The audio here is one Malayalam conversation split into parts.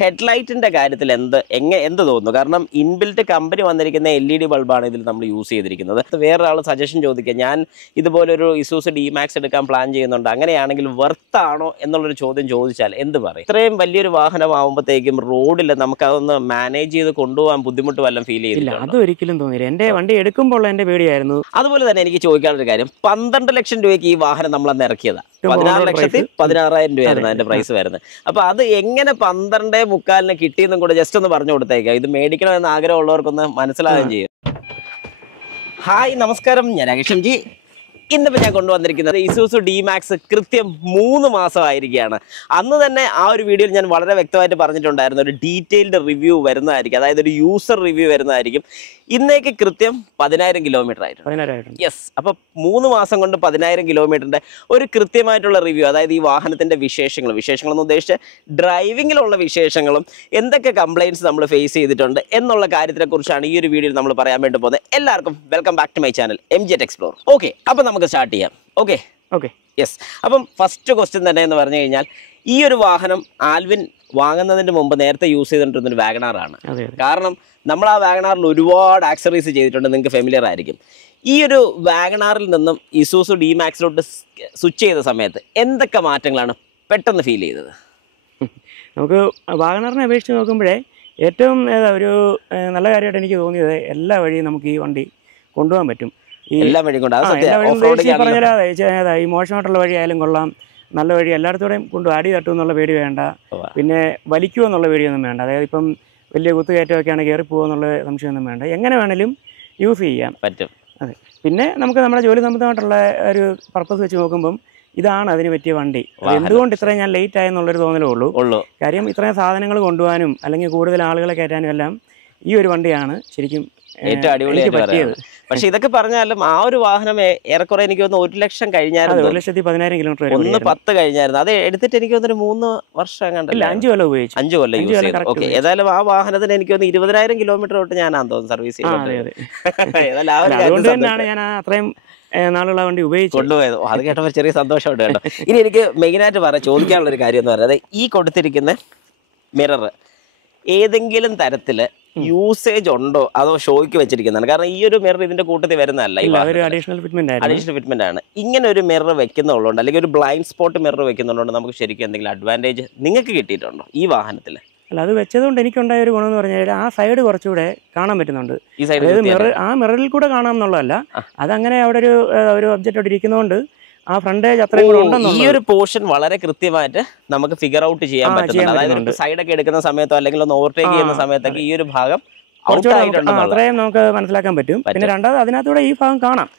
ഹെഡ്ലൈറ്റിന്റെ കാര്യത്തിൽ എന്ത് തോന്നുന്നു? കാരണം ഇൻബിൽറ്റ് കമ്പനി വന്നിരിക്കുന്ന LED ബൾബാണ് ഇതിൽ നമ്മൾ യൂസ് ചെയ്തിരിക്കുന്നത്. വേറൊരാൾ സജഷൻ ചോദിക്കുക, ഞാൻ ഇതുപോലൊരു ഇസൂസ് D-Max എടുക്കാൻ പ്ലാൻ ചെയ്യുന്നുണ്ട്, അങ്ങനെയാണെങ്കിൽ വർത്ത് ആണോ എന്നുള്ളൊരു ചോദ്യം ചോദിച്ചാൽ എന്ത് പറയും? ഇത്രയും വലിയൊരു വാഹനമാകുമ്പോഴത്തേക്കും റോഡിൽ നമുക്ക് അതൊന്ന് മാനേജ് ചെയ്ത് കൊണ്ടുപോകാൻ ബുദ്ധിമുട്ട് വല്ലതും ഫീൽ ചെയ്തില്ല? അതൊരിക്കലും തോന്നിയില്ല. എന്റെ വണ്ടി എടുക്കുമ്പോൾ എന്റെ പേടിയായിരുന്നു. അതുപോലെ തന്നെ എനിക്ക് ചോദിക്കാനുള്ള കാര്യം, 12 ലക്ഷം രൂപയ്ക്ക് ഈ വാഹനം നമ്മളന്ന് ഇറക്കിയതാണ്. 16,16,000 രൂപയായിരുന്നു അതിന്റെ പ്രൈസ് വരുന്നത്. അപ്പൊ അത് എങ്ങനെ 12.25 കിട്ടിയെന്നും കൂടെ ജസ്റ്റ് ഒന്ന് പറഞ്ഞു കൊടുത്തേക്കാം, ഇത് മേടിക്കണമെന്ന് ആഗ്രഹമുള്ളവർക്കൊന്ന് മനസ്സിലാകുകയും ചെയ്യും. ഹായ്, നമസ്കാരം, ഞാൻ രാകേഷ് ജി. ഇന്നിപ്പോൾ ഞാൻ കൊണ്ടുവന്നിരിക്കുന്നത് ഇസൂസു D-Max കൃത്യം 3 മാസമായിരിക്കുകയാണ്. അന്ന് തന്നെ ആ ഒരു വീഡിയോയിൽ ഞാൻ വളരെ വ്യക്തമായിട്ട് പറഞ്ഞിട്ടുണ്ടായിരുന്നു, ഒരു ഡീറ്റെയിൽഡ് റിവ്യൂ വരുന്നതായിരിക്കും, അതായത് ഒരു യൂസർ റിവ്യൂ വരുന്നതായിരിക്കും. ഇന്നേക്ക് കൃത്യം 10,000 കിലോമീറ്റർ ആയിരുന്നു. യെസ്, അപ്പോൾ 3 മാസം കൊണ്ട് 10,000 കിലോമീറ്ററിന്റെ ഒരു കൃത്യമായിട്ടുള്ള റിവ്യൂ, അതായത് ഈ വാഹനത്തിന്റെ വിശേഷങ്ങളെന്ന് ഉദ്ദേശിച്ച് ഡ്രൈവിങ്ങിലുള്ള വിശേഷങ്ങളും എന്തൊക്കെ കംപ്ലയിൻറ്റ്സ് നമ്മൾ ഫേസ് ചെയ്തിട്ടുണ്ട് എന്നുള്ള കാര്യത്തിനെ കുറിച്ചാണ് ഈ ഒരു വീഡിയോയിൽ നമ്മൾ പറയാൻ വേണ്ടി പോകുന്നത്. എല്ലാവർക്കും welcome back to my channel MJ explore. Okay, അപ്പോൾ നമുക്ക് സ്റ്റാർട്ട് ചെയ്യാം. ഓക്കെ. യെസ്, അപ്പം ഫസ്റ്റ് ക്വസ്റ്റ്യൻ തന്നെ എന്ന് പറഞ്ഞു കഴിഞ്ഞാൽ, ഈ ഒരു വാഹനം ആൽവിൻ വാങ്ങുന്നതിന് മുമ്പ് നേരത്തെ യൂസ് ചെയ്തിട്ടുണ്ടൊരു വാഗണാറാണ്. കാരണം നമ്മൾ ആ വാഗണാറിൽ ഒരുപാട് ആക്സറീസ് ചെയ്തിട്ടുണ്ട്, നിങ്ങൾക്ക് ഫെമിലിയർ ആയിരിക്കും. ഈ ഒരു വാഗണാറിൽ നിന്നും ഇസൂസു D-Maxലോട്ട് സ്വിച്ച് ചെയ്ത സമയത്ത് എന്തൊക്കെ മാറ്റങ്ങളാണ് പെട്ടെന്ന് ഫീൽ ചെയ്തത്? നമുക്ക് വാഗണാറിനെ അപേക്ഷിച്ച് നോക്കുമ്പോഴേ ഏറ്റവും ഒരു നല്ല കാര്യമായിട്ട് എനിക്ക് തോന്നിയത്, എല്ലാ വഴിയും നമുക്ക് ഈ വണ്ടി കൊണ്ടുപോകാൻ പറ്റും. എല്ലാ വഴിയും പറഞ്ഞാൽ ഈ മോശമായിട്ടുള്ള വഴി ആയാലും കൊള്ളാം, നല്ല വഴി എല്ലായിടത്തോടെയും അടി തട്ടും എന്നുള്ള പേടി വേണ്ട, പിന്നെ വലിക്കുമോ എന്നുള്ള പേടിയൊന്നും വേണ്ട. അതായത് ഇപ്പം വലിയ കുത്തുകയറ്റമൊക്കെയാണ് കയറി പോകുമെന്നുള്ള സംശയമൊന്നും വേണ്ട, എങ്ങനെ വേണേലും യൂസ് ചെയ്യാൻ പറ്റും. അതെ, പിന്നെ നമുക്ക് നമ്മുടെ ജോലി സംബന്ധമായിട്ടുള്ള ഒരു പർപ്പസ് വെച്ച് നോക്കുമ്പം ഇതാണ് അതിന് പറ്റിയ വണ്ടി. എന്തുകൊണ്ട് ഇത്രയും ഞാൻ ലേറ്റ് ആയെന്നുള്ളൊരു തോന്നലേ ഉള്ളൂ. കാര്യം ഇത്രയും സാധനങ്ങൾ കൊണ്ടുപോകാനും അല്ലെങ്കിൽ കൂടുതൽ ആളുകളെ കയറ്റാനും എല്ലാം ഈ ഒരു വണ്ടിയാണ് ശരിക്കും ഏറ്റവും അടിപൊളിയായിട്ട് പറ്റിയത്. പക്ഷെ ഇതൊക്കെ പറഞ്ഞാലും ആ ഒരു വാഹനം ഏറെക്കുറെ എനിക്ക് തോന്നുന്നു 1 ലക്ഷം കഴിഞ്ഞായിരുന്നു. 1,10,000 കിലോമീറ്റർ 1,10 കഴിഞ്ഞായിരുന്നു. അത് എടുത്തിട്ട് എനിക്ക് തോന്നുന്നു 3 വർഷം കണ്ടല്ല, 5 കൊല്ലം ഉപയോഗിച്ചു. 5 കൊല്ലം യൂസ് ചെയ്തു. ഓക്കെ, ഏതായാലും ആ വാഹനത്തിന് എനിക്ക് തോന്നുന്നു 20,000 കിലോമീറ്റർ തൊട്ട് ഞാനാന്ന് തോന്നുന്നു സർവീസ് ചെയ്യുന്നത്. അതുകൊണ്ട് തന്നെയാണ് ഞാൻ അത്രയും നാളുള്ള വണ്ടി ഉപയോഗിച്ചു കൊണ്ടുപോയത്. അത് കേട്ടപ്പോൾ ചെറിയ സന്തോഷമുണ്ട് കേട്ടോ. ഇനി എനിക്ക് മെയിനായിട്ട് ചോദിക്കാനുള്ളൊരു കാര്യം എന്ന് പറയുന്നത്, ഈ കൊടുത്തിരിക്കുന്ന മിറർ ഏതെങ്കിലും തരത്തില് യൂസേജ് ഉണ്ടോ അതോ ഷോയ്ക്ക് വെച്ചിരിക്കുന്നതാണ്? കാരണം ഈ ഒരു മിറർ ഇതിന്റെ കൂട്ടത്തിൽ വരുന്നതല്ല, അഡീഷണൽ ഫിറ്റ്മെന്റ് ആണ്. ഇങ്ങനെ ഒരു മിറർ വെക്കുന്നുള്ളതുകൊണ്ട്, അല്ലെങ്കിൽ ഒരു ബ്ലൈൻഡ് സ്പോട്ട് മിറർ വെക്കുന്നുള്ളതുകൊണ്ട് നമുക്ക് ശരിക്കും എന്തെങ്കിലും അഡ്വാൻറ്റേജ് നിങ്ങൾക്ക് കിട്ടിയിട്ടുണ്ടോ ഈ വാഹനത്തിൽ? അല്ല, അത് വെച്ചതുകൊണ്ട് എനിക്കുണ്ടായ ഒരു ഗുണം എന്ന് പറഞ്ഞാൽ ആ സൈഡ് കുറച്ചുകൂടെ കാണാൻ പറ്റുന്നുണ്ട്. അതായത് ആ മിററിൽ കൂടെ കാണാം എന്നുള്ളതല്ല, അതങ്ങനെ അവിടെ ഒരു ഒബ്ജക്റ്റ് അവിടെ ഇരിക്കുന്നതുകൊണ്ട് ആ ഫ്രണ്ടേജ് അത്രയും കൂടെ ഉണ്ടെന്ന്. ഈ ഒരു പോർഷൻ വളരെ കൃത്യമായിട്ട് നമുക്ക് ഫിഗർ ഔട്ട് ചെയ്യാൻ പറ്റുന്നുണ്ട്. അതായത് സൈഡൊക്കെ എടുക്കുന്ന സമയത്തോ അല്ലെങ്കിൽ ഒന്ന് ഓവർടേക്ക് ചെയ്യുന്ന സമയത്തൊക്കെ ഈ ഒരു ഭാഗം അത്രയും നമുക്ക് മനസ്സിലാക്കാൻ പറ്റും. പിന്നെ രണ്ടാമത് അതിനകത്തൂടെ ഈ ഭാഗം കാണാം,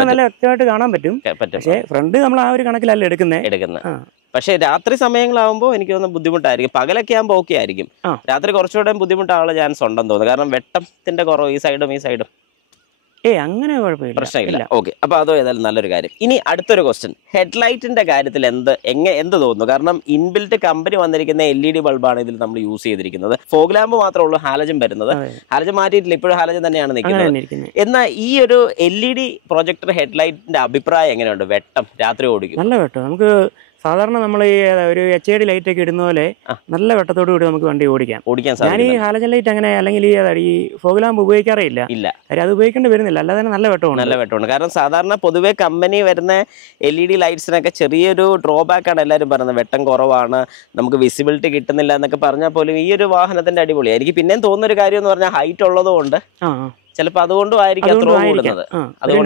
നല്ല വ്യക്തമായിട്ട് കാണാൻ പറ്റും. പക്ഷേ ഫ്രണ്ട് നമ്മൾ ആ ഒരു കണക്കിലല്ല എടുക്കുന്നത്. പക്ഷെ രാത്രി സമയങ്ങളാകുമ്പോൾ എനിക്ക് തോന്നുന്ന ബുദ്ധിമുട്ടായിരിക്കും. പകലൊക്കെ ആകുമ്പോൾ ഓക്കെ ആയിരിക്കും, രാത്രി കുറച്ചുകൂടെ ബുദ്ധിമുട്ടാനുള്ള ചാൻസ് ഉണ്ടെന്ന് തോന്നുന്നു. കാരണം വെട്ടത്തിന്റെ കുറവ് ഈ സൈഡും അങ്ങനെ കുഴപ്പമില്ല, പ്രശ്നമില്ല. ഓക്കെ, അപ്പൊ അതോ ഏതായാലും നല്ലൊരു കാര്യം. ഇനി അടുത്തൊരു ക്വസ്റ്റ്യൻ, ഹെഡ്ലൈറ്റിന്റെ കാര്യത്തിൽ എന്ത് തോന്നുന്നു? കാരണം ഇൻബിൽറ്റ് കമ്പനി വന്നിരിക്കുന്ന LED ബൾബാണ് ഇതിൽ നമ്മൾ യൂസ് ചെയ്തിരിക്കുന്നത്. ഫോഗ് ലാമ്പ് മാത്രമേ ഉള്ളൂ ഹാലജൻ വരുന്നത്. ഹാലജൻ മാറ്റിയിട്ടില്ല, ഇപ്പോഴും ഹാലജൻ തന്നെയാണ് നിൽക്കുന്നത്. എന്നാൽ ഈ ഒരു LED പ്രൊജക്ടർ ഹെഡ്ലൈറ്റിന്റെ അഭിപ്രായം എങ്ങനെയുണ്ട്? വെട്ടം രാത്രി ഓടിക്കും? നല്ല വെട്ടം. നമുക്ക് സാധാരണ നമ്മൾ ഈ ഒരു HID ലൈറ്റ് ഒക്കെ ഇടുന്ന പോലെ നല്ല വെട്ടത്തോടു കൂടി നമുക്ക് വണ്ടി ഓടിക്കാൻ ഞാൻ ഈ ഹാലജൻ ലൈറ്റ് അങ്ങനെ അല്ലെങ്കിൽ ഈ ഫോഗ് ലാമ്പ് ഉപയോഗിക്കാറേ ഇല്ല. അത് ഉപയോഗിക്കേണ്ടി വരുന്നില്ല, അല്ലാതെ നല്ല വെട്ടമാണ്. കാരണം സാധാരണ പൊതുവെ കമ്പനി വരുന്ന LED ലൈറ്റ്സിനൊക്കെ ചെറിയൊരു ഡ്രോബാക്ക് ആണ് എല്ലാവരും പറയുന്നത്, വെട്ടം കുറവാണ്, നമുക്ക് വിസിബിലിറ്റി കിട്ടുന്നില്ല എന്നൊക്കെ പറഞ്ഞാൽ പോലും ഈ ഒരു വാഹനത്തിന്റെ അടിപൊളിയാണ്. എനിക്ക് പിന്നെയും തോന്നുന്നൊരു കാര്യം എന്ന് പറഞ്ഞാൽ ഹൈറ്റ് ഉള്ളതുകൊണ്ട് ചിലപ്പോൾ അതുകൊണ്ടും ആയിരിക്കും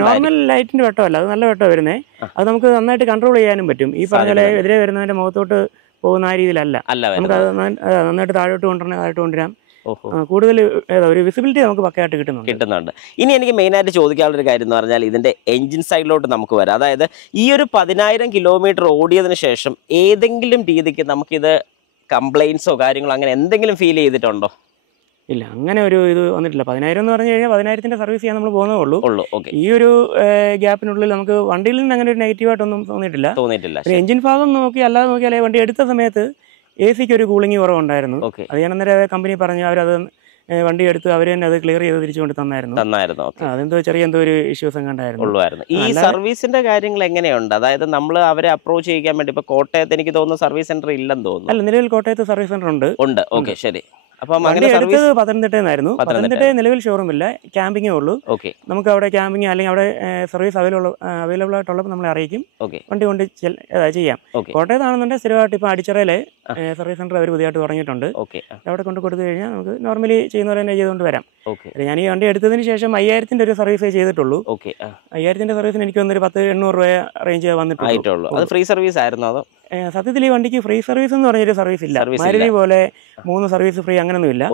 നോർമൽ ലൈറ്റിന്റെ വെട്ടമല്ല, അത് നല്ല വെട്ടം വരുന്നേ. അത് നമുക്ക് നന്നായിട്ട് കൺട്രോൾ ചെയ്യാനും പറ്റും. ഈ പറഞ്ഞ പോലെ എതിരെ വരുന്നതിന്റെ മുഖത്തോട്ട് പോകുന്ന ആ രീതിയിലല്ല, നമുക്ക് അത് നന്നായിട്ട് താഴോട്ട് കൊണ്ടുവരാം. കൂടുതൽ ഒരു വിസിബിലിറ്റി നമുക്ക് പക്കയായിട്ട് കിട്ടുന്നുണ്ട്. ഇനി എനിക്ക് മെയിനായിട്ട് ചോദിക്കാനുള്ളൊരു കാര്യം എന്ന് പറഞ്ഞാൽ ഇതിന്റെ എഞ്ചിൻ സൈഡിലോട്ട് നമുക്ക് വരാം. അതായത് ഈ ഒരു 10,000 കിലോമീറ്റർ ഓടിയതിനു ശേഷം ഏതെങ്കിലും രീതിക്ക് നമുക്കിത് കംപ്ലൈൻസോ കാര്യങ്ങളോ അങ്ങനെ എന്തെങ്കിലും ഫീൽ ചെയ്തിട്ടുണ്ടോ? ഇല്ല, അങ്ങനെ ഒരു ഇത് വന്നിട്ടില്ല. 10,000 എന്ന് പറഞ്ഞു കഴിഞ്ഞാൽ 10,000ന്റെ സർവീസ് ചെയ്യാൻ നമ്മൾ പോകുന്നേ ഉള്ളൂ. ഈ ഒരു ഗ്യാപ്പിനുള്ളിൽ നമുക്ക് വണ്ടിയിൽ നിന്ന് അങ്ങനെ ഒരു നെഗറ്റീവായിട്ടൊന്നും തോന്നിയിട്ടില്ല. എഞ്ചിൻ ഭാഗം അല്ലാതെ നോക്കിയാലേ വണ്ടി എടുത്ത സമയത്ത് AC-ക്ക് ഒരു കൂളിംഗ് കുറവുണ്ടായിരുന്നു. അത് ഞാൻ അന്നേരം കമ്പനി പറഞ്ഞു, അവരത് വണ്ടി എടുത്ത് അവർ തന്നെ അത് ക്ലിയർ ചെയ്ത് തിരിച്ചുകൊണ്ട് തന്നായിരുന്നു. അതെന്തോ ചെറിയ എന്തോ ഒരു ഇഷ്യൂസ് ഉണ്ടായിരുന്നു. ഈ സർവീസിന്റെ കാര്യങ്ങൾ എങ്ങനെയുണ്ട്? അതായത് നമ്മൾ അവരെ അപ്രോച്ച് ചെയ്യാൻ വേണ്ടി ഇപ്പൊ കോട്ടയത്ത് എനിക്ക് തോന്നുന്നു സർവീസ് സെന്റർ ഇല്ലെന്ന് തോന്നുന്നു. അല്ല, നിലവിൽ കോട്ടയത്ത് സർവീസ് സെന്റർ ഉണ്ട്. ഓക്കെ, ശരി. അപ്പം എടുത്തത് പത്തനംതിട്ടയിലായിരുന്നു. പത്തനംതിട്ടയിൽ നിലവിൽ ഷോറൂം ഇല്ല, ക്യാമ്പിങ്ങേ ഉള്ളൂ. നമുക്ക് അവിടെ ക്യാമ്പിങ് അല്ലെങ്കിൽ അവിടെ സർവീസ് അവൈലബിൾ ആയിട്ടുള്ളപ്പോൾ നമ്മളെ അറിയിക്കും, വണ്ടി കൊണ്ട് ചെയ്യാം. കോട്ടയത്താണെന്നുണ്ടെങ്കിൽ സ്ഥിരമായിട്ട് ഇപ്പം അടിച്ചറയിലെ സർവീസ് സെന്റർ അവർ പുതിയതായിട്ട് തുടങ്ങിയിട്ടുണ്ട്. അവിടെ കൊണ്ട് കൊടുത്തു കഴിഞ്ഞാൽ നമുക്ക് നോർമലി ചെയ്യുന്ന പോലെ തന്നെ ചെയ്തുകൊണ്ട് വരാം. ഞാൻ ഈ വണ്ടി എടുത്തതിന് ശേഷം 5000 ഒരു സർവീസേ ചെയ്തിട്ടുള്ളൂ. 5000 സർവീസിന് എനിക്ക് വന്നൊരു 1000-800 രൂപ റേഞ്ച് വന്നിട്ടുള്ളൂ. അത് ഫ്രീ സർവീസ് ആയിരുന്നു അതോ? സത്യത്തിൽ ഈ വണ്ടിക്ക് ഫ്രീ സർവീസ് എന്ന് പറഞ്ഞൊരു സർവീസ് ഇല്ല. മാരുതി പോലെ 3 സർവീസ് ഫ്രീ അങ്ങനൊന്നും ഇല്ല.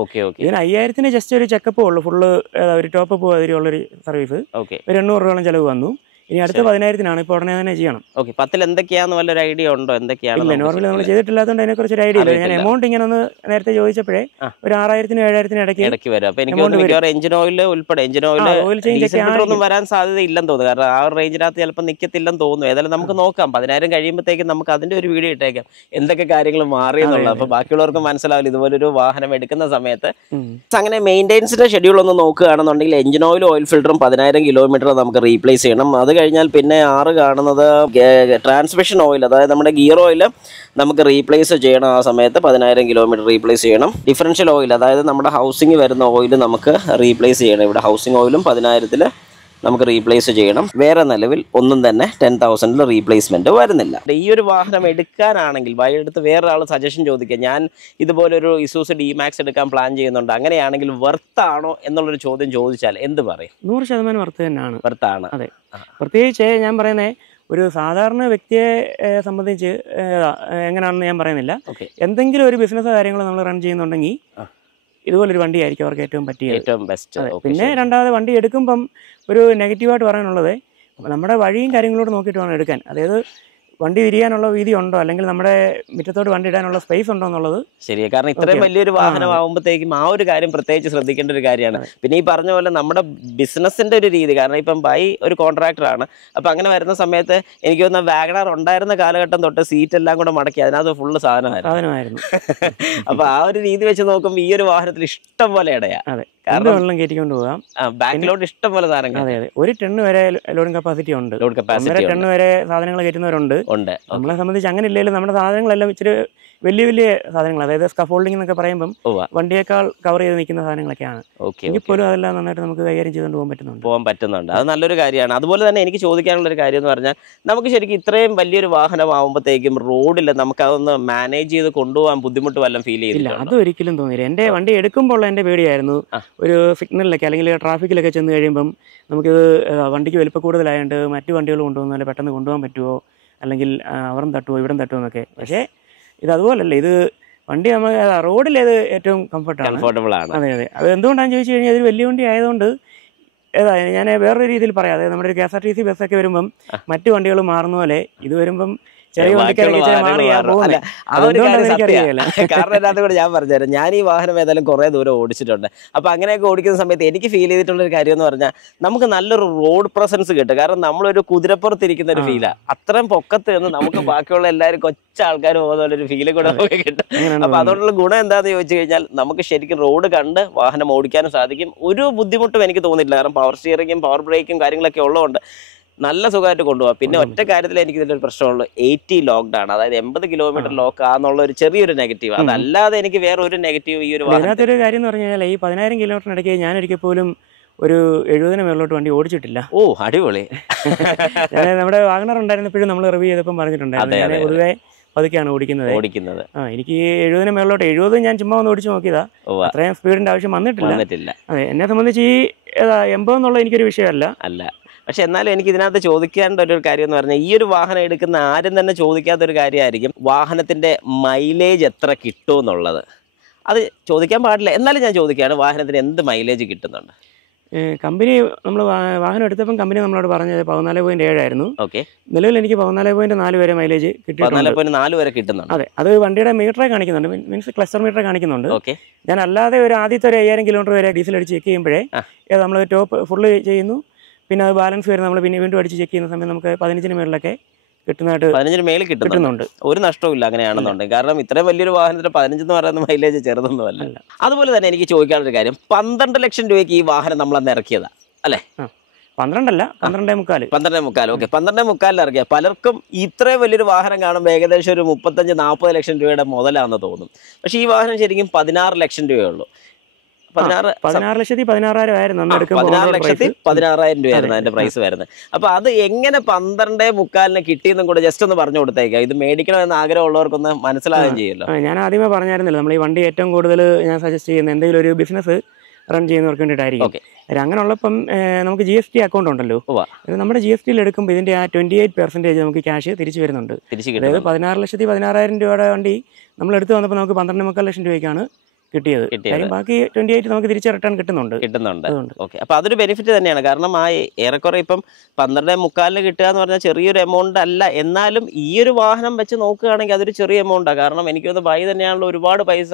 ഇതിന് 5000 ജസ്റ്റ് ഒരു ചെക്കപ്പ് ഉള്ളൂ, ഫുള്ള് ഒരു ടോപ്പ് അപ്പ് മാതിരിയുള്ളൊരു സർവീസ്. ഒരു 800 രൂപയോളം ചെലവ് വന്നു. ഇനി അടുത്ത 10000 ഇപ്പോൾ ഉടനെ തന്നെ ചെയ്യണം. 10 എന്തൊക്കെയാന്ന് വല്ലൊരു ഐഡിയ ഉണ്ടോ? എന്തൊക്കെയാണ്? ഇല്ല, നോർമലി നമ്മൾ ചെയ്തിട്ടില്ലാത്തതുകൊണ്ട് അതിനെക്കുറിച്ച് ഒരു ഐഡിയ ഇല്ല. ഞാൻ എമൗണ്ട് ഇങ്ങനെ ഒന്ന് നേരത്തെ ചോദിച്ചപ്പോഴേ ഒരു 6000-7000 ഇടയ്ക്ക് വരും. അപ്പൊ എനിക്ക് എഞ്ചിൻ ഓയിൽ ഉൾപ്പെടെ ഓയിൽ ചേഞ്ച് ഒന്നും വരാൻ സാധ്യത ഇല്ലെന്ന് തോന്നുന്നു. കാരണം ആ ഒരു റേഞ്ചിനകത്ത് ചിലപ്പോൾ നിൽക്കത്തില്ലെന്ന് തോന്നുന്നു. ഏതായാലും നമുക്ക് നോക്കാം. 10000 കഴിയുമ്പോഴത്തേക്കും നമുക്ക് അതിന്റെ ഒരു വീഡിയോ ഇട്ടേക്കാം, എന്തൊക്കെ കാര്യങ്ങൾ മാറിയെന്നുള്ളത്. അപ്പൊ ബാക്കിയുള്ളവർക്ക് മനസ്സിലാവില്ല ഇതുപോലൊരു വാഹനം എടുക്കുന്ന സമയത്ത്. അങ്ങനെ മെയിൻ്റെനൻസിന്റെ ഷെഡ്യൂൾ ഒന്ന് നോക്കുകയാണെന്നുണ്ടെങ്കിൽ എഞ്ചിൻ ഓയിലും ഓയിൽ ഫിൽറ്ററും 10000 കിലോമീറ്റർ നമുക്ക് റീപ്ലേസ് ചെയ്യണം. അത് കഴിഞ്ഞാൽ പിന്നെ 6 കാണുന്നത് ട്രാൻസ്മിഷൻ ഓയിൽ, അതായത് നമ്മുടെ ഗിയർ ഓയിൽ നമുക്ക് റീപ്ലേസ് ചെയ്യണം. ആ സമയത്ത് 10000 കിലോമീറ്റർ റീപ്ലേസ് ചെയ്യണം. ഡിഫറൻഷ്യൽ ഓയിൽ, അതായത് നമ്മുടെ ഹൗസിംഗ് വരുന്ന ഓയിൽ നമുക്ക് റീപ്ലേസ് ചെയ്യണം. ഇവിടെ ഹൗസിംഗ് ഓയിലും 10000 നമുക്ക് റീപ്ലേസ് ചെയ്യണം. വേറെ നിലവിൽ ഒന്നും തന്നെ 10,000 റീപ്ലേസ്മെന്റ് വരുന്നില്ല. ഈ ഒരു വാഹനം എടുക്കാനാണെങ്കിൽ വഴിയെടുത്ത് വേറൊരാൾ സജഷൻ ചോദിക്കുക, ഞാൻ ഇതുപോലൊരു ഇസൂസ് ഡിമാക്സ് എടുക്കാൻ പ്ലാൻ ചെയ്യുന്നുണ്ട്, അങ്ങനെയാണെങ്കിൽ വർത്താണോ എന്നുള്ളൊരു ചോദ്യം ചോദിച്ചാൽ എന്ത് പറയും? 100% വർത്ത് തന്നെയാണ്. വർത്താണ്. അതെ, പ്രത്യേകിച്ച് ഞാൻ പറയുന്നത് ഒരു സാധാരണ വ്യക്തിയെ സംബന്ധിച്ച് എങ്ങനെയാണെന്ന് ഞാൻ പറയുന്നില്ല. എന്തെങ്കിലും ഒരു ബിസിനസ് കാര്യങ്ങൾ നമ്മൾ റൺ ചെയ്യുന്നുണ്ടെങ്കിൽ ഇതുപോലൊരു വണ്ടി ആയിരിക്കും അവർക്ക് ഏറ്റവും ബെസ്റ്റ്. പിന്നെ രണ്ടാമത് വണ്ടി എടുക്കുമ്പം ഒരു നെഗറ്റീവായിട്ട് പറയാനുള്ളത്, നമ്മുടെ വഴിയും കാര്യങ്ങളോട് നോക്കിയിട്ട് വേണം എടുക്കാൻ. അതായത് വണ്ടി തിരിയാനുള്ള വീതി ഉണ്ടോ, അല്ലെങ്കിൽ നമ്മുടെ മുറ്റത്തോട് വണ്ടി ഇടാനുള്ള സ്പേസ് ഉണ്ടോ എന്നുള്ളത് ശരിയാണ്. കാരണം ഇത്രയും വലിയൊരു വാഹനം ആകുമ്പോഴത്തേക്കും ആ ഒരു കാര്യം പ്രത്യേകിച്ച് ശ്രദ്ധിക്കേണ്ട ഒരു കാര്യമാണ്. പിന്നെ ഈ പറഞ്ഞ പോലെ നമ്മുടെ ബിസിനസിന്റെ ഒരു രീതി, കാരണം ഇപ്പം ബൈ ഒരു കോൺട്രാക്ടറാണ്. അപ്പം അങ്ങനെ വരുന്ന സമയത്ത് എനിക്ക് തോന്നുന്ന വാഗണർ ഉണ്ടായിരുന്ന കാലഘട്ടം തൊട്ട് സീറ്റ് എല്ലാം കൂടെ മടക്കി അതിനകത്ത് ഫുള്ള് സാധനമായിരുന്നു. അപ്പൊ ആ ഒരു രീതി വെച്ച് നോക്കുമ്പോൾ ഈ ഒരു വാഹനത്തിൽ ഇഷ്ടം പോലെ ഇടയാ. വെള്ളം കയറ്റിക്കൊണ്ട് പോകാം. ബാക്കിലോട്ട് ഇഷ്ടം പോലെ സാധനങ്ങൾ. അതെ, 1 ടൺ വരെ ലോഡിംഗ് കപ്പാസിറ്റി ഉണ്ട്. 1.5 ടൺ വരെ സാധനങ്ങൾ കയറ്റുന്നവരുണ്ട്. നമ്മളെ സംബന്ധിച്ച് അങ്ങനെ ഇല്ലെങ്കിലും നമ്മുടെ സാധനങ്ങളെല്ലാം ഇച്ചിരി വലിയ സാധനങ്ങൾ, അതായത് സ്കഫോൾഡിംഗ് എന്നൊക്കെ പറയുമ്പോൾ വണ്ടിയേക്കാൾ കവർ ചെയ്ത് നിൽക്കുന്ന സാധനങ്ങളൊക്കെയാണ്. ഇപ്പോഴും അതെല്ലാം നന്നായിട്ട് നമുക്ക് കൈകാര്യം ചെയ്തുകൊണ്ട് പോകാൻ പറ്റുന്നുണ്ട്. അത് നല്ലൊരു കാര്യമാണ്. അതുപോലെ തന്നെ എനിക്ക് ചോദിക്കാനുള്ള ഒരു കാര്യം എന്ന് പറഞ്ഞാൽ, നമുക്ക് ശരിക്കും ഇത്രയും വലിയൊരു വാഹനം ആകുമ്പോഴത്തേക്കും റോഡിൽ നമുക്ക് അതൊന്ന് മാനേജ് ചെയ്ത് കൊണ്ടുപോകാൻ ബുദ്ധിമുട്ട് വല്ലതും ഫീൽ ചെയ്തില്ല? അതൊരിക്കലും തോന്നിയില്ല. എൻ്റെ വണ്ടി എടുക്കുമ്പോൾ എൻ്റെ പേടിയായിരുന്നു, ഒരു സിഗ്നലിലൊക്കെ അല്ലെങ്കിൽ ട്രാഫിക്കിലൊക്കെ ചെന്ന് കഴിയുമ്പം നമുക്കിത് വണ്ടിക്ക് വലിപ്പം കൂടുതലായതുകൊണ്ട് മറ്റു വണ്ടികൾ കൊണ്ടുപോകുന്നതല്ല, പെട്ടെന്ന് കൊണ്ടുപോകാൻ പറ്റുമോ, അല്ലെങ്കിൽ അവിടം തട്ടുമോ ഇവിടം തട്ടുമോ എന്നൊക്കെ. പക്ഷേ ഇത് അതുപോലല്ല. ഇത് വണ്ടി നമ്മൾ റോഡിൽ അത് ഏറ്റവും കംഫർട്ടബിൾ ആണ്. അതെ. അത് എന്തുകൊണ്ടാണെന്ന് ചോദിച്ചു കഴിഞ്ഞാൽ ഇതൊരു വലിയ വണ്ടി ആയതുകൊണ്ട് ഞാൻ വേറൊരു രീതിയിൽ പറയാം. അതായത് നമ്മുടെ ഒരു KSRTC ബസ്സൊക്കെ വരുമ്പം മറ്റു വണ്ടികൾ മാറുന്ന പോലെ ഇത് വരുമ്പം കാരണം അതിനകത്ത് കൂടെ ഞാൻ പറഞ്ഞുതരാം. ഞാൻ ഈ വാഹനം ഏതായാലും കുറെ ദൂരം ഓടിച്ചിട്ടുണ്ട്. അപ്പൊ അങ്ങനെയൊക്കെ ഓടിക്കുന്ന സമയത്ത് എനിക്ക് ഫീൽ ചെയ്തിട്ടുള്ളൊരു കാര്യം എന്ന് പറഞ്ഞാൽ, നമുക്ക് നല്ലൊരു റോഡ് പ്രസൻസ് കിട്ടും. കാരണം നമ്മളൊരു കുതിരപ്പുറത്തിരിക്കുന്ന ഒരു ഫീലാ. അത്രയും പൊക്കത്ത് നിന്ന് നമുക്ക് ബാക്കിയുള്ള എല്ലാവരും കൊച്ചാൾക്കാർ പോകുന്ന ഒരു ഫീലും കൂടെ നമുക്ക് കിട്ടും. അപ്പൊ അതുകൊണ്ടുള്ള ഗുണം എന്താണെന്ന് ചോദിച്ചു കഴിഞ്ഞാൽ, നമുക്ക് ശരിക്കും റോഡ് കണ്ട് വാഹനം ഓടിക്കാനും സാധിക്കും. ഒരു ബുദ്ധിമുട്ടും എനിക്ക് തോന്നിയില്ല. കാരണം പവർ സ്റ്റിയറിംഗും പവർ ബ്രേക്കും കാര്യങ്ങളൊക്കെ ഉള്ളതുകൊണ്ട് നല്ല സുഖമായിട്ട് കൊണ്ടുപോകാം. പിന്നെ ഒറ്റ കാര്യത്തിൽ എനിക്ക് ഇതിലൊരു പ്രശ്നമുള്ളൂ, 80 ലോക്ക്ഡ് ആണ്. അതായത് 80 കിലോമീറ്റർ ലോക്ക് ആന്നുള്ള ഒരു ചെറിയൊരു നെഗറ്റീവ്. അതല്ലാതെ എനിക്ക് വേറെ ഒരു നെഗറ്റീവ് ഈ ഒരു അതിനകത്തൊരു കാര്യം എന്ന് പറഞ്ഞാൽ, ഈ 10000 കിലോമീറ്ററിനിടയ്ക്ക് ഞാൻ ഒരിക്കൽ പോലും ഒരു 70 മേളിലോട്ട് വണ്ടി ഓടിച്ചിട്ടില്ല. ഓ, അടിപൊളി. നമ്മുടെ വാഗണർ ഉണ്ടായിരുന്നപ്പോഴും നമ്മൾ റിവ്യൂ ചെയ്തപ്പോൾ പറഞ്ഞിട്ടുണ്ടായിരുന്നു, ഞാൻ പൊതുവെ പതുക്കെയാണ് ഓടിക്കുന്നത്. എനിക്ക് 70 മേളിലോട്ട് 70 ഞാൻ ചുമ്മാ ഒന്ന് ഓടിച്ചു നോക്കിയതാ. അത്രയും സ്പീഡിന്റെ ആവശ്യം വന്നിട്ടില്ല. അതെ, എന്നെ സംബന്ധിച്ച് ഈ 80 എന്നുള്ള എനിക്കൊരു വിഷയമല്ല. പക്ഷെ എന്നാലും എനിക്ക് ഇതിനകത്ത് ചോദിക്കേണ്ട ഒരു കാര്യം എന്ന് പറഞ്ഞാൽ, ഈ ഒരു വാഹനം എടുക്കുന്ന ആരും തന്നെ ചോദിക്കാത്തൊരു കാര്യമായിരിക്കും, വാഹനത്തിന്റെ മൈലേജ് എത്ര കിട്ടുമെന്നുള്ളത്. അത് ചോദിക്കാൻ പാടില്ല, എന്നാലും ഞാൻ ചോദിക്കുകയാണ്, വാഹനത്തിന് എന്ത് മൈലേജ് കിട്ടുന്നുണ്ട്? കമ്പനി നമ്മൾ വാഹനം എടുത്തപ്പം കമ്പനി നമ്മളോട് പറഞ്ഞത് 14.7 ആയിരുന്നു. നിലവിൽ എനിക്ക് 14.4 വരെ മൈലേജ് കിട്ടുന്നുണ്ട്. 14.4 വരെ കിട്ടുന്നുണ്ട്. അതെ, അത് വണ്ടിയുടെ മീറ്ററെ കാണിക്കുന്നുണ്ട്, മീൻസ് ക്ലസ്റ്റർ മീറ്ററെ കാണിക്കുന്നുണ്ട്. ഞാൻ അല്ലാതെ ഒരു ആദ്യത്തെ ഒരു 5000 കിലോമീറ്റർ വരെ ഡീസൽ അടിച്ച് ചെക്ക് ചെയ്യുമ്പോഴേ നമ്മൾ ടോപ്പ് ഫുള്ള് ചെയ്യുന്നു. പിന്നെ അത് ബാലൻസ് വരുന്നത് നമ്മൾ പിന്നെ വീണ്ടും അടിച്ച് ചെക്ക് ചെയ്യുന്ന സമയത്ത് നമുക്ക് 15 മേളിലൊക്കെ കിട്ടുന്നതായിട്ട് 15 മേളിൽ കിട്ടുന്നുണ്ട്. ഒരു നഷ്ടവും ഇല്ല അങ്ങനെയാണെന്നുണ്ടെങ്കിൽ. കാരണം ഇത്രയും വലിയൊരു വാഹനത്തിന് 15 എന്ന് പറയുന്ന മൈലേജ് ചെറുതൊന്നുമല്ല. അതുപോലെ തന്നെ എനിക്ക് ചോദിക്കാനുള്ള കാര്യം, 12 ലക്ഷം രൂപയ്ക്ക് ഈ വാഹനം നമ്മളന്ന് ഇറക്കിയതാ അല്ലേ? 12 12.25. 12.25. ഓക്കെ, 12.25 ഇറക്കിയ പലർക്കും ഇത്രയും വലിയൊരു വാഹനം കാണുമ്പോൾ ഏകദേശം ഒരു 35-40 ലക്ഷം രൂപയുടെ മുതലാണെന്ന് തോന്നും. പക്ഷേ ഈ വാഹനം ശരിക്കും 16 ലക്ഷം രൂപയുള്ളൂ. 16,16,000 ആയിരുന്നു 16,16,000 രൂപയായിരുന്നു അതിന്റെ പ്രൈസ് വരുന്നത്. അപ്പൊ അത് എങ്ങനെ 12.25 കിട്ടിയെന്നും കൂടെ ജസ്റ്റ് ഒന്ന് പറഞ്ഞു കൊടുത്തേക്കാം. ഇത് മേടിക്കണമെന്ന് ആഗ്രഹമുള്ളവർക്കൊന്ന് മനസ്സിലാകുകയും ചെയ്യുമല്ലോ. ഞാൻ ആദ്യമേ പറഞ്ഞായിരുന്നല്ലോ, നമ്മൾ ഈ വണ്ടി ഏറ്റവും കൂടുതൽ ഞാൻ സജസ്റ്റ് ചെയ്യുന്ന എന്തെങ്കിലും ഒരു ബിസിനസ് റൺ ചെയ്യുന്നവർക്ക് വേണ്ടിയിട്ടായിരിക്കും. അങ്ങനെയുള്ളപ്പം നമുക്ക് GST അക്കൗണ്ട് ഉണ്ടല്ലോ, നമ്മുടെ GST എടുക്കുമ്പോൾ ഇതിന്റെ ആ 28% നമുക്ക് ക്യാഷ് തിരിച്ചു വരുന്നുണ്ട്. അതായത് 16,16,000 രൂപയുടെ വണ്ടി നമ്മൾ എടുത്തു വന്നപ്പോൾ നമുക്ക് 12.25 ലക്ഷം രൂപയ്ക്കാണ് കിട്ടിയത്. ബാക്കി 28 നമുക്ക് തിരിച്ച് റിട്ടേൺ കിട്ടുന്നുണ്ട്. ഓക്കെ, അപ്പൊ അതൊരു ബെനിഫിറ്റ് തന്നെയാണ്. കാരണം ആ ഏറെക്കുറെ ഇപ്പം 12.25 കിട്ടുക എന്ന് പറഞ്ഞാൽ ചെറിയൊരു എമൗണ്ട് അല്ല. എന്നാലും ഈ ഒരു വാഹനം വെച്ച് നോക്കുകയാണെങ്കിൽ അതൊരു ചെറിയ എമൗണ്ടാണ്. കാരണം എനിക്ക് തോന്നുന്നു ബൈ തന്നെയാണല്ലോ ഒരുപാട് പൈസ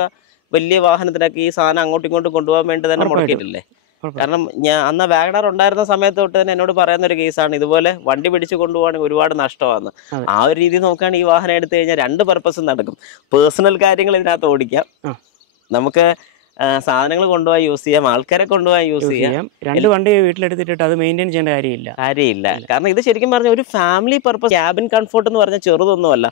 വലിയ വാഹനത്തിനൊക്കെ ഈ സാധനം അങ്ങോട്ടും ഇങ്ങോട്ടും കൊണ്ടുപോകാൻ വേണ്ടി തന്നെ മുടക്കിയിട്ടില്ലേ? കാരണം ഞാൻ അന്ന് വാഗണർ ഉണ്ടായിരുന്ന സമയത്ത് തൊട്ട് തന്നെ എന്നോട് പറയുന്ന ഒരു കേസാണ്, ഇതുപോലെ വണ്ടി പിടിച്ച് കൊണ്ടുപോകുകയാണെങ്കിൽ ഒരുപാട് നഷ്ടമാണ്. ആ ഒരു രീതി നോക്കുകയാണെങ്കിൽ ഈ വാഹനം എടുത്തു കഴിഞ്ഞാൽ 2 പർപ്പസും നടക്കും. പേഴ്സണൽ കാര്യങ്ങൾ ഇതിനകത്ത് ഓടിക്കാം, നമുക്ക് സാധനങ്ങൾ കൊണ്ടുപോകാൻ യൂസ് ചെയ്യാം, ആൾക്കാരെ കൊണ്ടുപോകാൻ യൂസ് ചെയ്യാം. 2 വണ്ടി വീട്ടിലെടുത്തിട്ട് അത് മെയിൻറ്റെയിൻ ചെയ്യേണ്ട കാര്യമില്ല. കാരണം ഇത് ശരിക്കും പറഞ്ഞാൽ ഒരു ഫാമിലി പർപ്പസ്. ക്യാബിൻ കംഫോർട്ട് എന്ന് പറഞ്ഞാൽ ചെറുതൊന്നുമല്ല,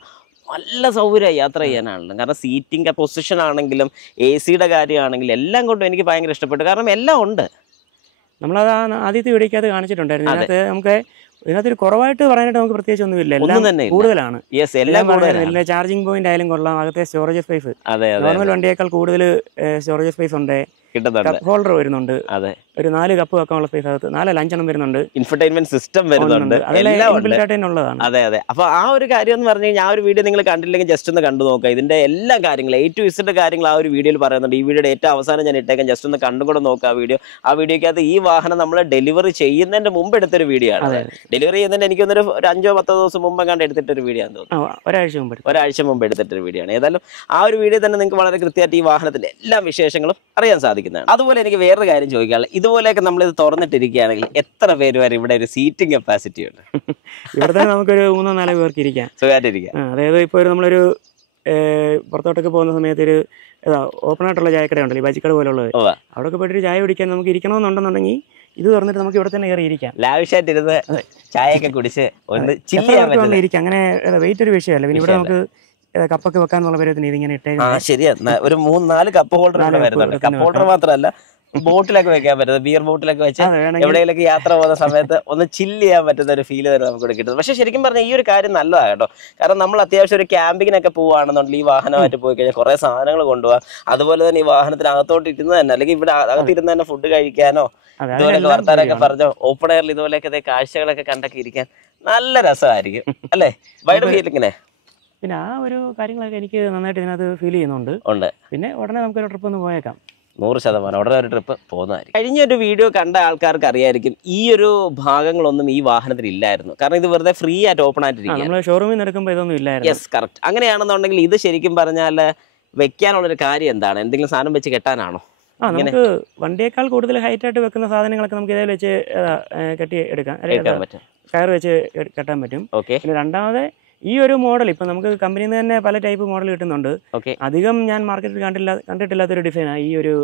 നല്ല സൗകര്യമായി യാത്ര ചെയ്യാനാണല്ലോ. കാരണം സീറ്റിംഗ് പൊസിഷൻ ആണെങ്കിലും AC-യുടെ കാര്യമാണെങ്കിലും എല്ലാം കൊണ്ടും എനിക്ക് ഭയങ്കര ഇഷ്ടപ്പെട്ടു. കാരണം എല്ലാം ഉണ്ട്. നമ്മളത് ആദ്യത്തെ വീഡിയോക്കകത്ത് കാണിച്ചിട്ടുണ്ടായിരുന്നു. നമുക്ക് ഇതിനകത്തൊരു കുറവായിട്ട് പറയാനായിട്ട് നമുക്ക് പ്രത്യേകിച്ച് ഒന്നുമില്ല, എല്ലാം കൂടുതലാണ്. ചാർജിങ് പോയിന്റ് ആയാലും കൊള്ളാം, അകത്തെ സ്റ്റോറേജ് സ്പേസ് നോർമൽ വണ്ടിയേക്കാൾ കൂടുതൽ സ്റ്റോറേജ് സ്പേസ് ഉണ്ട്. കപ്പ് ഹോൾഡർ വരുന്നുണ്ട്, ഒരു 4 കപ്പ് വെക്കാനുള്ള സ്പേസ് അകത്ത് 4-5 വരുന്നുണ്ട്. ഇൻഫർടൈൻമെന്റ് സിസ്റ്റം വരുന്നുണ്ട്. അതെ. അപ്പൊ ആ ഒരു കാര്യം എന്ന് പറഞ്ഞു കഴിഞ്ഞാൽ ആ ഒരു വീഡിയോ നിങ്ങൾ കണ്ടില്ലെങ്കിൽ ജസ്റ്റ് ഒന്ന് കണ്ടു നോക്കുക. ഇതിന്റെ എല്ലാ കാര്യങ്ങളും A to Z കാര്യങ്ങൾ ആ ഒരു വീഡിയോയിൽ പറയുന്നുണ്ട്. ഈ വീഡിയോയുടെ ഏറ്റവും അവസാനം ഞാൻ ഇട്ടേക്കാം, ജസ്റ്റ് ഒന്ന് കണ്ടുകൂടെ നോക്കുക ആ വീഡിയോ. ആ വീഡിയോക്കകത്ത് ഈ വാഹനം നമ്മൾ ഡെലിവറി ചെയ്യുന്നതിന്റെ മുമ്പ് എടുത്തൊരു വീഡിയോ ആണ്. ഡെലിവറി ചെയ്യുന്നതിന് എനിക്ക് ഒരു 5-10 ദിവസം മുമ്പ് കണ്ട് എടുത്തിട്ടൊരു വീഡിയോ ആണെന്ന് തോന്നുന്നു. ഒരാഴ്ച മുമ്പ് എടുത്തിട്ടൊരു വീഡിയോ ആണ്. ഏതായാലും ആ ഒരു വീഡിയോ തന്നെ നിങ്ങൾക്ക് വളരെ കൃത്യമായിട്ട് ഈ വാഹനത്തിന്റെ എല്ലാ വിശേഷങ്ങളും അറിയാൻ സാധിക്കുന്നതാണ്. അതുപോലെ എനിക്ക് വേറൊരു കാര്യം ചോദിക്കാനുള്ളത്, ഇതുപോലെയൊക്കെ നമ്മളിത് തുറന്നിട്ടിരിക്കുകയാണെങ്കിൽ എത്ര പേര് വരെ ഇവിടെ ഒരു സീറ്റിംഗ് കപ്പാസിറ്റി ഉണ്ട്? ഇവിടെ തന്നെ നമുക്കൊരു 3-4 പേർക്ക് ഇരിക്കാം, സുഖമായിട്ടിരിക്കാം. അതായത് ഇപ്പോൾ നമ്മളൊരു പുറത്തോട്ടൊക്കെ പോകുന്ന സമയത്ത് ഒരു ഓപ്പൺ ആയിട്ടുള്ള ചായക്കട ഉണ്ടല്ലോ, ഈ ബജിക്കട പോലുള്ളത്, അവിടെ പോയിട്ട് ചായ കുടിക്കാൻ നമുക്ക് ഇരിക്കണമെന്നുണ്ടെന്നുണ്ടെങ്കിൽ ഇത് തുറന്നിട്ട് നമുക്ക് ഇവിടെ തന്നെ കയറി ഇരിക്കാം. ലാവിഷായിട്ടിരുന്ന് ചായയൊക്കെ കുടിച്ച് ഇരിക്കാം. അങ്ങനെ വെയിറ്റ് ഒരു വിഷയമല്ല. പിന്നെ ഇവിടെ നമുക്ക് കപ്പൊക്കെ വെക്കാന്നുള്ള പരുവത്തിന് ഇതിങ്ങനെ ഇട്ടേക്കാം. ശരിയാ, ഒരു 3-4 കപ്പ് ഹോൾഡർ വരുന്നുണ്ട്. കപ്പ് ഹോൾഡർ മാത്രമല്ല, ബോട്ടിലൊക്കെ വെക്കാൻ പറ്റുന്നത്, ബിയർ ബോട്ടിലൊക്കെ വെച്ച് എവിടെയെങ്കിലൊക്കെ യാത്ര പോകുന്ന സമയത്ത് ഒന്ന് ചില്ല് ചെയ്യാൻ പറ്റുന്ന ഒരു ഫീൽ തന്നെ നമുക്ക് കിട്ടുന്നത്. പക്ഷെ ശരിക്കും പറഞ്ഞാൽ ഈ ഒരു കാര്യം നല്ലതാണ് കേട്ടോ. കാരണം നമ്മൾ അത്യാവശ്യം ഒരു ക്യാമ്പിങ്ങിനൊക്കെ പോവുകയാണെന്നുണ്ടെങ്കിൽ ഈ വാഹനമായിട്ട് പോയി കഴിഞ്ഞാൽ കുറേ സാധനങ്ങൾ കൊണ്ടുപോകാം. അതുപോലെ തന്നെ ഈ വാഹനത്തിനകത്തോട്ട് ഇരുന്ന് തന്നെ, അല്ലെങ്കിൽ ഇവിടെ അകത്തിരുന്ന് തന്നെ ഫുഡ് കഴിക്കാനോ ഇതുപോലെയൊക്കെ വർത്താനൊക്കെ പറഞ്ഞോ ഓപ്പൺ എയറിൽ ഇതുപോലെയൊക്കെ കാഴ്ചകളൊക്കെ കണ്ടൊക്കെ ഇരിക്കാൻ നല്ല രസമായിരിക്കും അല്ലേ? വൈഡ് ഫീലിങ്ങിനെ. പിന്നെ ആ ഒരു കാര്യങ്ങളൊക്കെ എനിക്ക് നന്നായിട്ട് ഇതിനകത്ത് ഫീൽ ചെയ്യുന്നുണ്ട്. പിന്നെ ഉടനെ നമുക്കൊരു ട്രിപ്പ് ഒന്ന് പോയേക്കാം. 100% ഉടനെ ഒരു ട്രിപ്പ് പോകുന്നതായിരിക്കും. കഴിഞ്ഞൊരു വീഡിയോ കണ്ട ആൾക്കാർക്ക് അറിയായിരിക്കും ഈ ഒരു ഭാഗങ്ങളൊന്നും ഈ വാഹനത്തിൽ ഇല്ലായിരുന്നു. കാരണം ഇത് വെറുതെ ഫ്രീ ആയിട്ട് ഓപ്പൺ ആയിട്ടിരിക്കും. നമ്മൾ ഷോറൂമിൽ നിന്ന് എടുക്കുമ്പോൾ ഇതൊന്നും ഇല്ലായിരുന്നു. Yes, correct. അങ്ങനെയാണെന്നുണ്ടെങ്കിൽ ഇത് ശരിക്കും പറഞ്ഞാൽ വെക്കാനുള്ളൊരു കാര്യം എന്താണ്? എന്തെങ്കിലും സാധനം വെച്ച് കെട്ടാനാണോ? നമുക്ക് വണ്ടിയേക്കാൾ കൂടുതൽ ഹൈറ്റ് ആയിട്ട് വെക്കുന്ന സാധനങ്ങളൊക്കെ നമുക്ക് ഇതേ വെച്ച് കെട്ടി എടുക്കാം, കയർ വെച്ച് കെട്ടാൻ പറ്റും. പിന്നെ രണ്ടാമത് ഈ ഒരു മോഡൽ ഇപ്പം നമുക്ക് കമ്പനിയിൽ നിന്ന് തന്നെ പല ടൈപ്പ് മോഡൽ കിട്ടുന്നുണ്ട്. അധികം ഞാൻ മാർക്കറ്റിൽ കണ്ടിട്ടില്ലാത്തൊരു ഡിസൈനാണ് ഈ ഒരു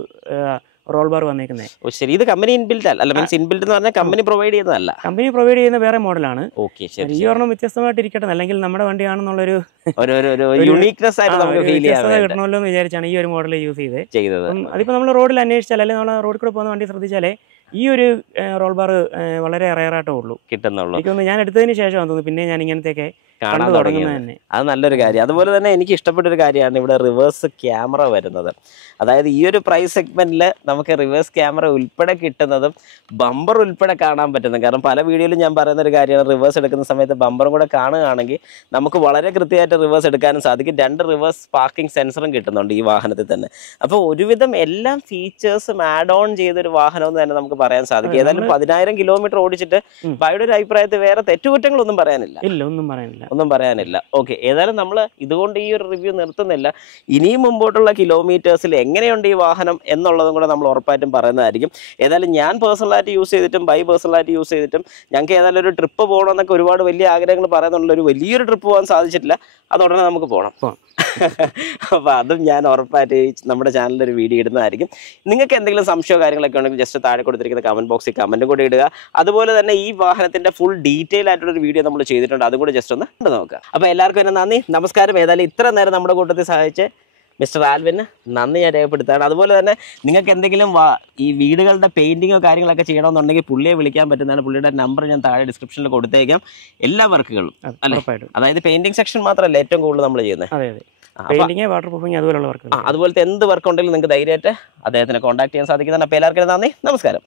റോൾ ബാർ വന്നേക്കുന്നത്. ശരി, ഇത് കമ്പനി ഇൻബിൽറ്റ് അല്ല, മീൻസ് ഇൻബിൽറ്റ് എന്ന് പറഞ്ഞാൽ കമ്പനി പ്രൊവൈഡ് ചെയ്യുന്നതല്ല, കമ്പനി പ്രൊവൈഡ് ചെയ്യുന്ന വേറെ മോഡലാണ്. ഈ ഒരെണ്ണം വ്യത്യസ്തമായിട്ട് ഇരിക്കട്ടെ, അല്ലെങ്കിൽ നമ്മുടെ വണ്ടിയാണെന്നുള്ളൊരു യൂണിക്നെസ് കിട്ടണമല്ലോ എന്ന് വിചാരിച്ചാണ് ഈ ഒരു മോഡൽ യൂസ് ചെയ്തത്. അതിപ്പോൾ നമ്മൾ റോഡിൽ അന്വേഷിച്ചാൽ, അല്ലെങ്കിൽ നമ്മൾ റോഡിൽ കൂടെ പോകുന്ന വണ്ടി ശ്രദ്ധിച്ചാലേ ഈ ഒരു റോൾ ബാർ വളരെ റയറായിട്ടേ ഉള്ളൂ കിട്ടുന്നുള്ളൂ. എനിക്കൊന്ന് ഞാൻ എടുത്തതിന് ശേഷം തോന്നുന്നു പിന്നെ ഞാൻ ഇങ്ങനത്തെയൊക്കെ കാണാൻ തുടങ്ങുന്നത് തന്നെ. അത് നല്ലൊരു കാര്യം. അതുപോലെ തന്നെ എനിക്ക് ഇഷ്ടപ്പെട്ടൊരു കാര്യമാണ് ഇവിടെ റിവേഴ്സ് ക്യാമറ വരുന്നത്. അതായത് ഈ ഒരു പ്രൈസ് സെഗ്മെന്റിൽ നമുക്ക് റിവേഴ്സ് ക്യാമറ ഉൾപ്പെടെ കിട്ടുന്നതും ബമ്പർ ഉൾപ്പെടെ കാണാൻ പറ്റുന്നത്. കാരണം പല വീഡിയോയിലും ഞാൻ പറയുന്ന ഒരു കാര്യമാണ്, റിവേഴ്സ് എടുക്കുന്ന സമയത്ത് ബമ്പറും കൂടെ കാണുകയാണെങ്കിൽ നമുക്ക് വളരെ കൃത്യമായിട്ട് റിവേഴ്സ് എടുക്കാനും സാധിക്കും. 2 റിവേഴ്സ് പാർക്കിംഗ് സെൻസറും കിട്ടുന്നുണ്ട് ഈ വാഹനത്തിൽ തന്നെ. അപ്പോൾ ഒരുവിധം എല്ലാ ഫീച്ചേഴ്സും ആഡ് ഓൺ ചെയ്തൊരു വാഹനം എന്ന് തന്നെ നമുക്ക് നമുക്ക് പറയാൻ സാധിക്കും. ഏതായാലും 10,000 കിലോമീറ്റർ ഓടിച്ചിട്ട് ബായുടെ ഒരു അഭിപ്രായത്തിൽ വേറെ തെറ്റുകുറ്റങ്ങളൊന്നും പറയാനില്ല. ഒന്നും പറയാനില്ല. ഓക്കെ, ഏതായാലും നമ്മൾ ഇതുകൊണ്ട് ഈ ഒരു റിവ്യൂ നിർത്തുന്നില്ല. ഇനിയും മുമ്പോട്ടുള്ള കിലോമീറ്റേഴ്സിൽ എങ്ങനെയുണ്ട് ഈ വാഹനം എന്നുള്ളതും കൂടെ നമ്മൾ ഉറപ്പായിട്ടും പറയുന്നതായിരിക്കും. ഏതായാലും ഞാൻ പേഴ്സണലായിട്ട് യൂസ് ചെയ്തിട്ടും ബൈ പേഴ്സണലായിട്ട് യൂസ് ചെയ്തിട്ടും ഞങ്ങൾക്ക് ഏതായാലും ഒരു ട്രിപ്പ് പോകണമെന്നൊക്കെ ഒരുപാട് വലിയ ആഗ്രഹങ്ങൾ പറയുന്നുള്ള ഒരു വലിയൊരു ട്രിപ്പ് പോകാൻ സാധിച്ചിട്ടില്ല. അത് ഉടനെ നമുക്ക് പോകണം. അപ്പോൾ അതും ഞാൻ ഉറപ്പായിട്ട് നമ്മുടെ ചാനലിൽ ഒരു വീഡിയോ ഇടുന്നതായിരിക്കും. നിങ്ങൾക്ക് എന്തെങ്കിലും സംശയമോ കാര്യങ്ങളൊക്കെ ഉണ്ടെങ്കിൽ ജസ്റ്റ് താഴെ കൊടുത്തിരിക്കുന്ന കമന്റ് ബോക്സിൽ കമന്റ് കൂടി ഇടുക. അതുപോലെ തന്നെ ഈ വാഹനത്തിന്റെ ഫുൾ ഡീറ്റെയിൽ ആയിട്ടുള്ള ഒരു വീഡിയോ നമ്മൾ ചെയ്തിട്ടുണ്ട്, അതും കൂടി ജസ്റ്റ് ഒന്ന് കണ്ടു നോക്കുക. അപ്പോൾ എല്ലാവർക്കും എന്നെ നന്ദി, നമസ്കാരം. ഏതായാലും ഇത്ര നേരം നമ്മുടെ കൂട്ടത്തിൽ സഹായിച്ച് മിസ്റ്റർ ആൽവിന് നന്ദി ഞാൻ രേഖപ്പെടുത്തുകയാണ്. അതുപോലെ തന്നെ നിങ്ങൾക്ക് എന്തെങ്കിലും ഈ വീടുകളുടെ പെയിന്റിങ്ങോ കാര്യങ്ങളൊക്കെ ചെയ്യണമെന്നുണ്ടെങ്കിൽ പുള്ളിയെ വിളിക്കാൻ പറ്റുന്നതാണ്. പുള്ളിയുടെ നമ്പർ ഞാൻ താഴെ ഡിസ്ക്രിപ്ഷനിൽ കൊടുത്തേക്കാം. എല്ലാ വർക്കുകളും അല്ലേ, അതായത് പെയിന്റിംഗ് സെക്ഷൻ മാത്രമല്ല ഏറ്റവും കൂടുതൽ നമ്മൾ ചെയ്യുന്നത്. വാട്ടർ പ്രൂഫിംഗ് അതുപോലുള്ള വർക്ക്, അതുപോലത്തെ എന്ത് വർക്ക് ഉണ്ടെങ്കിലും നിങ്ങൾക്ക് ധൈര്യമായിട്ട് അദ്ദേഹത്തിനെ കോൺടാക്ട് ചെയ്യാൻ സാധിക്കുന്നതാണ്. അപ്പോൾ എല്ലാവർക്കും നന്ദി, നമസ്കാരം.